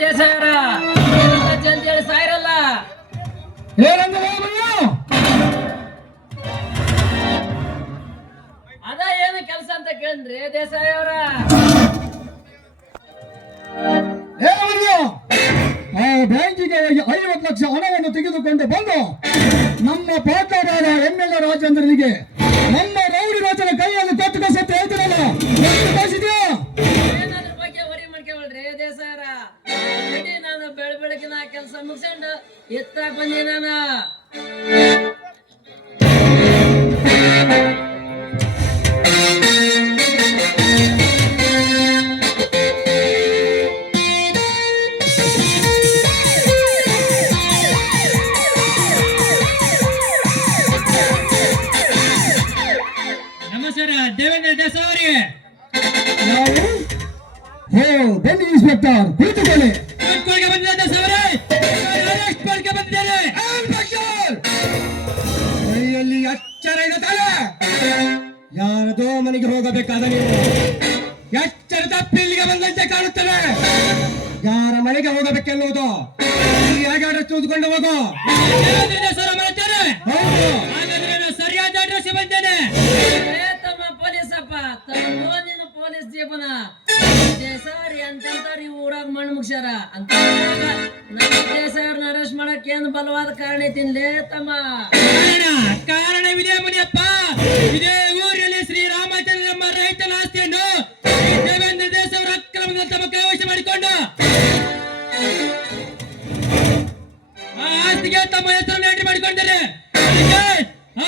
ದೇಸಾಯರ ಅಂತೇಳಿ ಸಾಯಿರಲ್ಲ ಅದ ಏನು ಕೆಲಸ ಅಂತ ಕೇಳಿದ್ರಿ ದೇಸಾಯಿ ಅವರ ಬ್ಯಾಂಕಿಗೆ 50 ಲಕ್ಷ ಹಣವನ್ನು ತೆಗೆದುಕೊಂಡು ಬಂದು ನಮ್ಮ ಪಾತ್ರರಾದ MLA ರಾಜೇಂದ್ರನಿಗೆ ನಮ್ಮ ರೌಡಿ ರಾಜನ ಕೈಯಲ್ಲಿ ಕೊಟ್ಟು ಕಸತ್ತೆ ಹೇಳ್ತಿರಲ್ಲ ಏನಾದ್ರ ಬಗ್ಗೆ ಹೊರಿ ಮಾಡ್ಕೊಳ್ರಿ ದೇಸಾಯರ ನಾನು ಬೆಳಗಿನ ಕೆಲಸ ಮುಗಿಸ್ಕೊಂಡು ಎತ್ತಾಕ್ ಬಂದಿ ನಾನು ದೇವೇಂದ್ರ ದೇಸಾಯಿ ಬನ್ನಿ ಇನ್ಸ್ಪೆಕ್ಟರ್ ಕುಳಿತುಕೊಳ್ಳಿ. ಕೈಯಲ್ಲಿ ಎಚ್ಚರ ಇರುತ್ತಲ್ಲ ಯಾರದೋ ಮನೆಗೆ ಹೋಗಬೇಕಾದ ನೀವು ಎಚ್ಚರ ತಪ್ಪಿ ಇಲ್ಲಿಗೆ ಬಂದಂತೆ ಕಾಣುತ್ತದೆ. ಯಾರ ಮನೆಗೆ ಹೋಗಬೇಕೆನ್ನುವುದು ಹೇಗಾದ್ರೆ ತಿಳಿದುಕೊಂಡು ಹೋಗು. ಸರಿಯಾದ ಅಡ್ರೆಸ್ ಬಂದೇನೆ. ಪೊಲೀಸ್ ಜೀವನ ದೇಸಾರಿ ಅಂತಂತಾರೆ ಊರಾಗ ಮಣ್ಣು ಮುಗ್ಸ್ಯಾರ ಅಂತ ನಮ್ಮ ದೇಸಾಯರ್ನ ಅರೆಸ್ಟ್ ಮಾಡಕ್ ಏನು ಬಲವಾದ ಕಾರಣ ಐತಿನ್ಲೇ ತಮ್ಮ. ಕಾರಣವಿದೆ ಮುನಿಯಪ್ಪ. ಇದೇ ಊರಲ್ಲಿ ಶ್ರೀರಾಮಚಂದ್ರ ನಮ್ಮ ರೈತನ ಆಸ್ತಿಯನ್ನು ದೇವೇಂದ್ರ ದೇಸಾಯಿ ಅವರ ಅಕ್ರಮದಿಂದ ತಮ್ಮ ಕೈವಶ ಮಾಡಿಕೊಂಡು ಆ ಆಸ್ತಿಗೆ ತಮ್ಮ ಹೆಸರನ್ನು ಎಂಟ್ರಿ ಮಾಡಿಕೊಂಡಿದ್ದಾರೆ.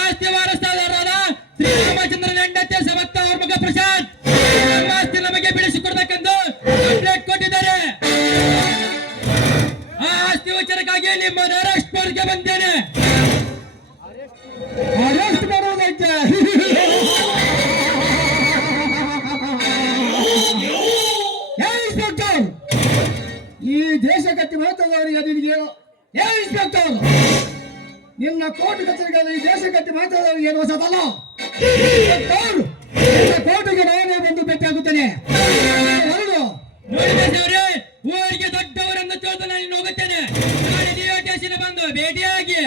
ಆಸ್ತಿ ವಾರಸುದಾರರಾದ ಶ್ರೀರಾಮಚಂದ್ರನ ಹೆಂಡತಿ ಸವತ್ತ ಅವ್ರ ಮಗ ಪ್ರಶಾಂತ್ ನಮ್ಮ ಆಸ್ತಿ ನಮಗೆ ಬಿಡಿಸಿಕೊಡ್ಬೇಕೆಂದು ಕಂಪ್ಲೇಂಟ್ ಕೊಟ್ಟಿದ್ದಾರೆ. ಆ ಆಸ್ತಿ ವಿಚಾರಕ್ಕಾಗಿ ನಿಮ್ಮನ್ನು ಅರೆಸ್ಟ್ ಮಾಡಕ್ಕೆ ಬಂದೇನೆ. Arrest ಮಾಡೋದೈತೆ inspector. ಈ ದೇಶ ಕಟ್ಟಿ ಮಾತಾಡೋರಿಗೆ ನಿನಗೆ ಇನ್ಸ್ಪೆಕ್ಟರ್ ನಿನ್ನ ಕೋರ್ಟ್ ಕಚೇರಿಗಳಲ್ಲಿ ಈ ದೇಶ ಕಟ್ಟಿ ಮಾತಾಡೋರಿಗೆ ಏನು ಹೊಸದಲ್ಲ. ಕೋರ್ಟಿಗೆ ನಾನೇ ಬಂದು ಭೇಟಿಯಾಗುತ್ತೇನೆ. ಊರಿಗೆ ದೊಡ್ಡವರನ್ನು ತಿಳಿದು ನಾನು ಹೋಗುತ್ತೇನೆ. ನಾಳೆ ಡಿಒಟಿಸಿನ ಬಂದು ಭೇಟಿಯಾಗಿ